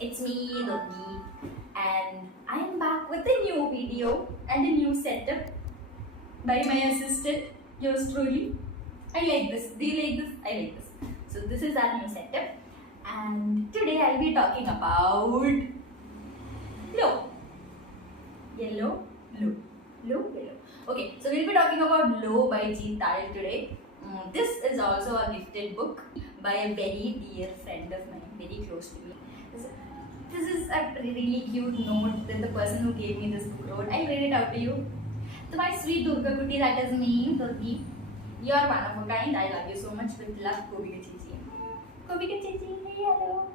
it's me, Durgee, and I am back with a new video and a new setup by my assistant, yours truly. I like this. Do you like this? I like this. So this is our new setup, and today I'll be talking about low, yellow, low. Okay, so we'll be talking about Low by Jeet Thayil today. This is also a gifted book by a very dear friend of mine, very close to me. This is a really cute note that the person who gave me this book wrote. I'll read it out to you. To my sweet Durga Kuti, that is me, Durgee. You are one of a kind. I love you so much. With love, Kobika Chichi. Kobika Chichi, hello.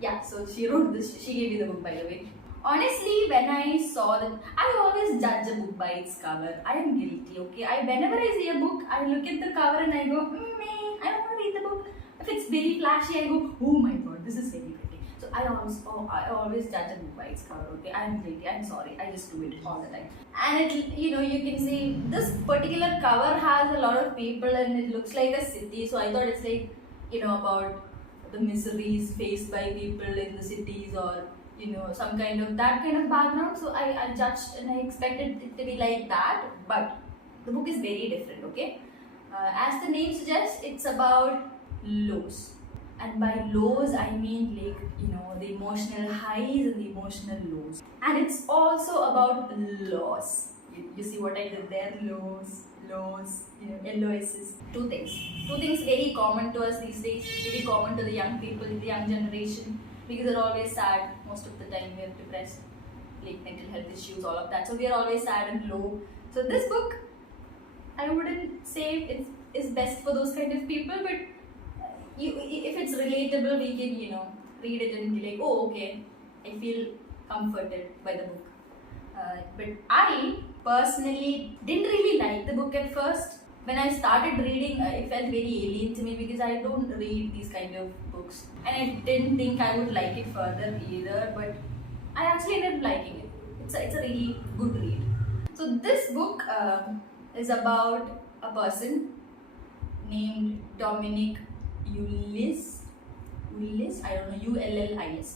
Yeah, so she wrote this. She gave me the book, by the way. Honestly, when I saw that, I always judge a book by its cover. I am guilty, okay? Whenever I see a book, I look at the cover and I go, I don't want to read the book. If it's very flashy, I go, oh my god, this is very pretty. So I always judge a book by its cover, okay? I am guilty, I'm sorry, I just do it all the time. And it, you can see this particular cover has a lot of people and it looks like a city. So I thought it's like, about the miseries faced by people in the cities, or some kind of background. So I judged and I expected it to be like that, but the book is very different, okay? As the name suggests, it's about lows. And by lows, I mean the emotional highs and the emotional lows. And it's also about loss. You see what I did there? Lows, LOSs. Two things very common to us these days, very common to the young people, the young generation. Because they're always sad most of the time, we're depressed, like mental health issues, all of that. So we are always sad and low. So this book, I wouldn't say it's best for those kind of people, but if it's relatable, we can read it and be like, oh okay, I feel comforted by the book. But I personally didn't really like the book at first. When I started reading, it felt very alien to me because I don't read these kind of books. And I didn't think I would like it further either, but I actually ended up liking it. It's a really good read. So this book is about a person named Dominic Ullis, I don't know, Ullis.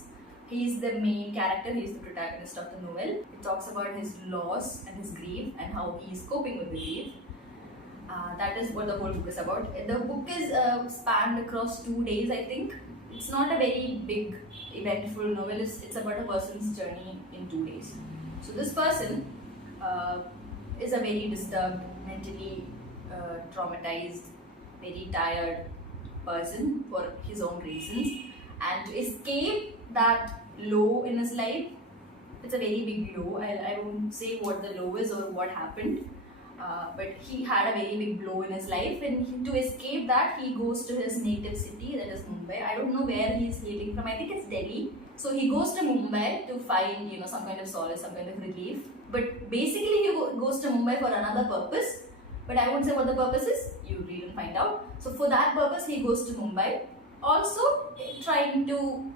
He's the main character, he's the protagonist of the novel. It talks about his loss and his grief and how he is coping with the grief. That is what the whole book is about. The book is spanned across 2 days, I think. It's not a very big, eventful novel. It's about a person's journey in 2 days. So this person is a very disturbed, mentally traumatized, very tired person for his own reasons. And to escape that low in his life, it's a very big low. I won't say what the low is or what happened. But he had a very big blow in his life, and to escape that, he goes to his native city, that is Mumbai. I don't know where he's hailing from. I think it's Delhi. So he goes to Mumbai to find, some kind of solace, some kind of relief. But basically, he goes to Mumbai for another purpose. But I won't say what the purpose is. You read and find out. So for that purpose, he goes to Mumbai. Also, trying to,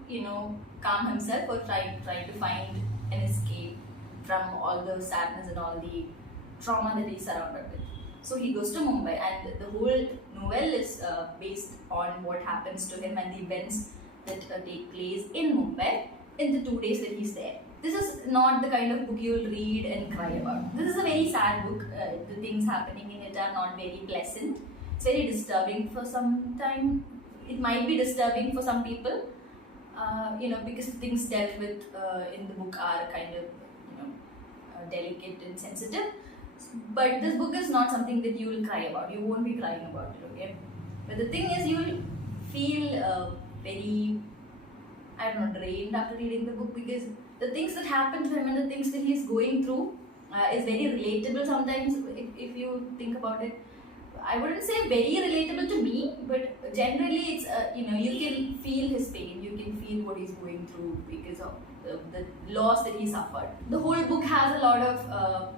calm himself, or trying to find an escape from all the sadness and all the trauma that he's surrounded with. So he goes to Mumbai, and the whole novel is based on what happens to him and the events that take place in Mumbai in the 2 days that he's there. This is not the kind of book you'll read and cry about. This is a very sad book. The things happening in it are not very pleasant. It's very disturbing for some time. It might be disturbing for some people, because the things dealt with in the book are kind of, delicate and sensitive. But this book is not something that you will cry about. You won't be crying about it, okay? But the thing is, you will feel very, drained after reading the book, because the things that happen to him and the things that he's going through is very relatable sometimes, if you think about it. I wouldn't say very relatable to me, but generally it's, you can feel his pain, you can feel what he's going through because of the loss that he suffered. The whole book has a lot of,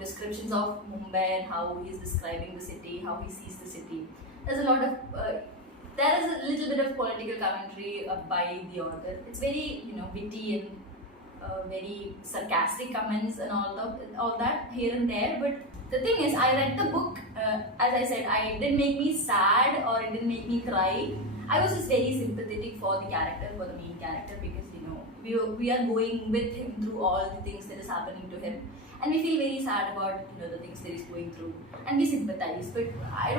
descriptions of Mumbai and how he's describing the city, how he sees the city. There's a lot of, there is a little bit of political commentary by the author. It's very, witty and very sarcastic comments and all that here and there, but the thing is, I read the book, as I said, it didn't make me sad or it didn't make me cry. I was just very sympathetic for the character, for the main character, because we are going with him through all the things that is happening to him, and we feel very sad about the things that he's going through, and we sympathize. But I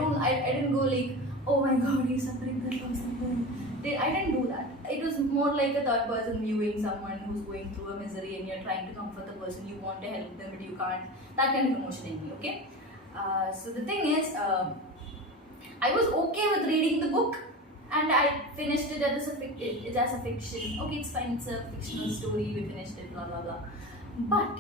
didn't go like, oh my god, he's suffering this or something. I didn't do that. It was more like a third person viewing someone who's going through a misery, and you're trying to comfort the person. You want to help them, but you can't. That kind of emotion in me. Okay. So the thing is, I was okay with reading the book, and I finished it as a fiction. Okay, it's fine. It's a fictional story. We finished it. Blah blah blah. But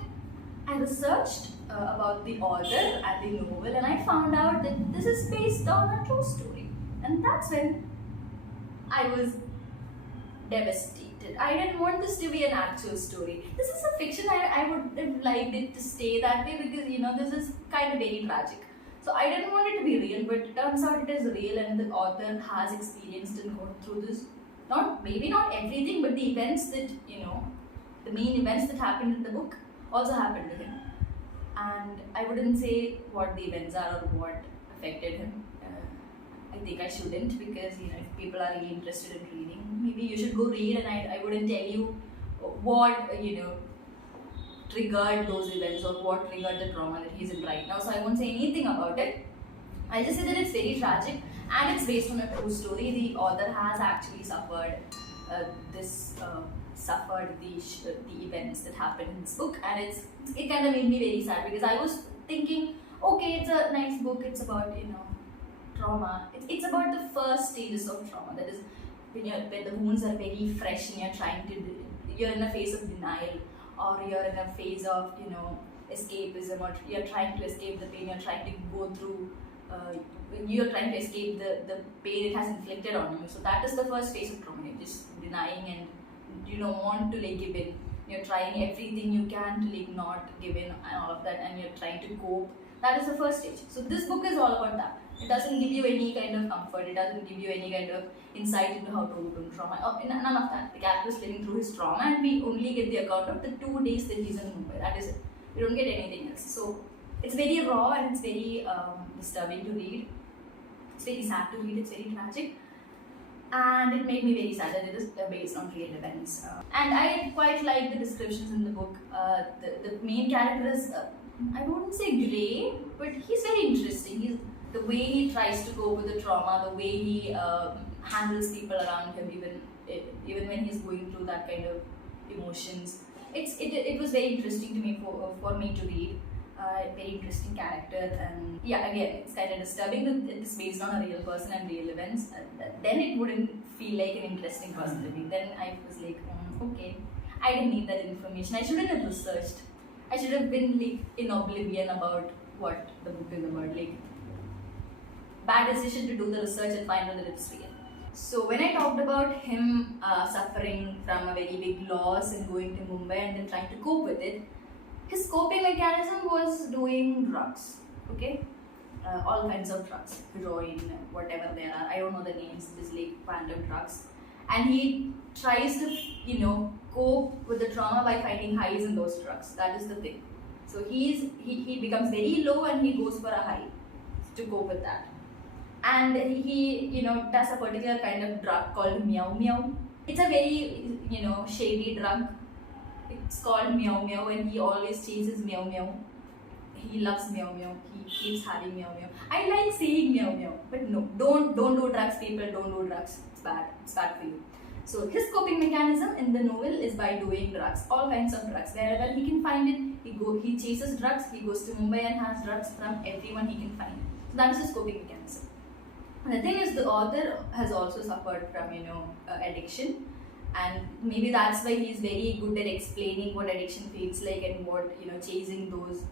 I researched about the author and the novel, and I found out that this is based on a true story, and that's when I was devastated. I didn't want this to be an actual story. This is a fiction. I would have liked it to stay that way because this is kind of very tragic. So I didn't want it to be real, but it turns out it is real, and the author has experienced and gone through this. Maybe not everything, but the events that the main events that happened in the book also happened to him. And I wouldn't say what the events are or what affected him. I think I shouldn't, because if people are really interested in reading, maybe you should go read, and I wouldn't tell you what triggered those events or what triggered the trauma that he's in right now. So I won't say anything about it. I just say that it's very tragic and it's based on a true story. The author has actually suffered the events that happened in this book, and it kind of made me very sad, because I was thinking, okay, it's a nice book. It's about trauma. It's about the first stages of trauma. That is when the wounds are very fresh and you're in a phase of denial, or you're in a phase of escapism, or you're trying to escape the pain. You're trying to go through. You're trying to escape the pain it has inflicted on you. So that is the first phase of trauma. You're just denying, and you don't want to give in. You're trying everything you can to not give in and all of that, and you're trying to cope. That is the first stage. So this book is all about that. It doesn't give you any kind of comfort. It doesn't give you any kind of insight into how to overcome trauma. None of that. The character is living through his trauma, and we only get the account of the 2 days that he's in Mumbai. That is it. We don't get anything else. So it's very raw, and it's very disturbing to read. It's very sad to read. It's very tragic. And it made me very sad that it is based on real events. And I quite like the descriptions in the book. The main character is, I wouldn't say grey, but he's very interesting. The way he tries to cope with the trauma, the way he handles people around him, even when he's going through that kind of emotions. It was very interesting to me for me to read. Very interesting character, and yeah, again, it's kind of disturbing that it's based on a real person and real events. Then it wouldn't feel like an interesting person to read. Then I was like, okay, I didn't need that information. I shouldn't have researched. I should have been in oblivion about what the book is about. Bad decision to do the research and find out that it's real. So when I talked about him suffering from a very big loss and going to Mumbai and then trying to cope with it, his coping mechanism was doing drugs. Okay, all kinds of drugs, heroin, whatever there are. I don't know the names. Just random drugs, and he tries to cope with the trauma by finding highs in those drugs. That is the thing. So he becomes very low and he goes for a high to cope with that. And he does a particular kind of drug called meow meow. It's a very shady drug. It's called meow meow, and he always chases meow meow. He loves meow meow. He keeps having meow meow. I like saying meow meow, but no, don't do drugs, people. Don't do drugs. It's bad. It's bad for you. So his coping mechanism in the novel is by doing drugs, all kinds of drugs. Wherever he can find it, he chases drugs. He goes to Mumbai and has drugs from everyone he can find. So that is his coping mechanism. And the thing is, the author has also suffered from addiction. And maybe that's why he's very good at explaining what addiction feels like and what chasing those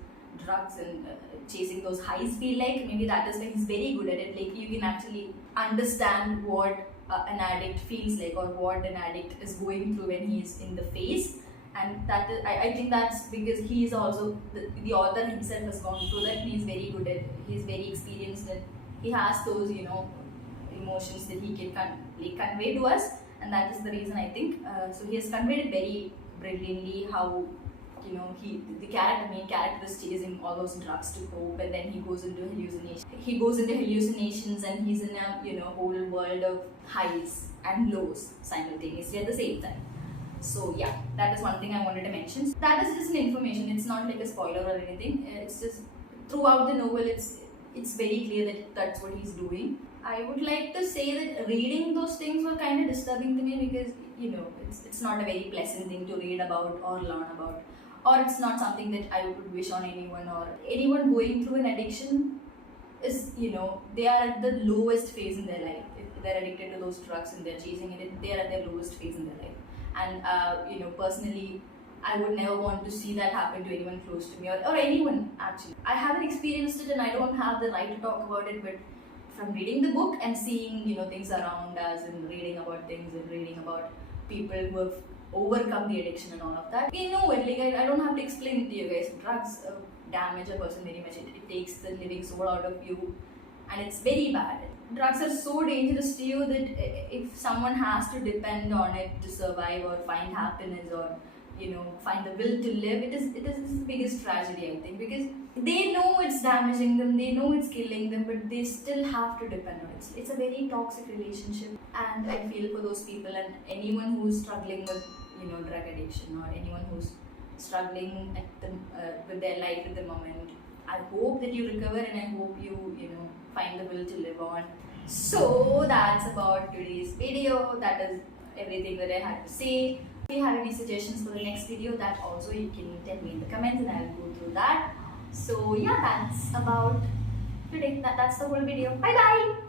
drugs and chasing those highs feel like. Maybe that is why he's very good at it. You can actually understand what an addict feels like, or what an addict is going through when he's in the phase. And that is, I think that's because he's also the author himself has gone through that. He's very good at. He's very experienced at. He has those emotions that he can convey to us. And that is the reason I think. So he has conveyed it very brilliantly. How the main character is chasing all those drugs to cope, and then he goes into hallucinations. He goes into hallucinations, and he's in a whole world of highs and lows simultaneously at the same time. So yeah, that is one thing I wanted to mention. That is just an information. It's not like a spoiler or anything. It's just throughout the novel, it's very clear that that's what he's doing. I would like to say that reading those things were kind of disturbing to me because it's not a very pleasant thing to read about or learn about, or it's not something that I would wish on anyone, or anyone going through an addiction is, they are at the lowest phase in their life. If they're addicted to those drugs and they're chasing it, they're at their lowest phase in their life. And personally, I would never want to see that happen to anyone close to me, or anyone actually. I haven't experienced it and I don't have the right to talk about it, but from reading the book and seeing things around us and reading about things and reading about people who have overcome the addiction and all of that, we know it. Like I don't have to explain it to you guys. Drugs damage a person very much. It takes the living soul out of you, and it's very bad. Drugs are so dangerous to you that if someone has to depend on it to survive or find happiness, or find the will to live, it is the biggest tragedy, I think, because they know it's damaging them, they know it's killing them, but they still have to depend on it. It's a very toxic relationship, and I feel for those people and anyone who's struggling with drug addiction, or anyone who's struggling with their life at the moment. I hope that you recover, and I hope you find the will to live on. So that's about today's video. That is everything that I had to say. If you have any suggestions for the next video, that also you can tell me in the comments and I'll go through that. So yeah, that's about today. That's the whole video. Bye bye.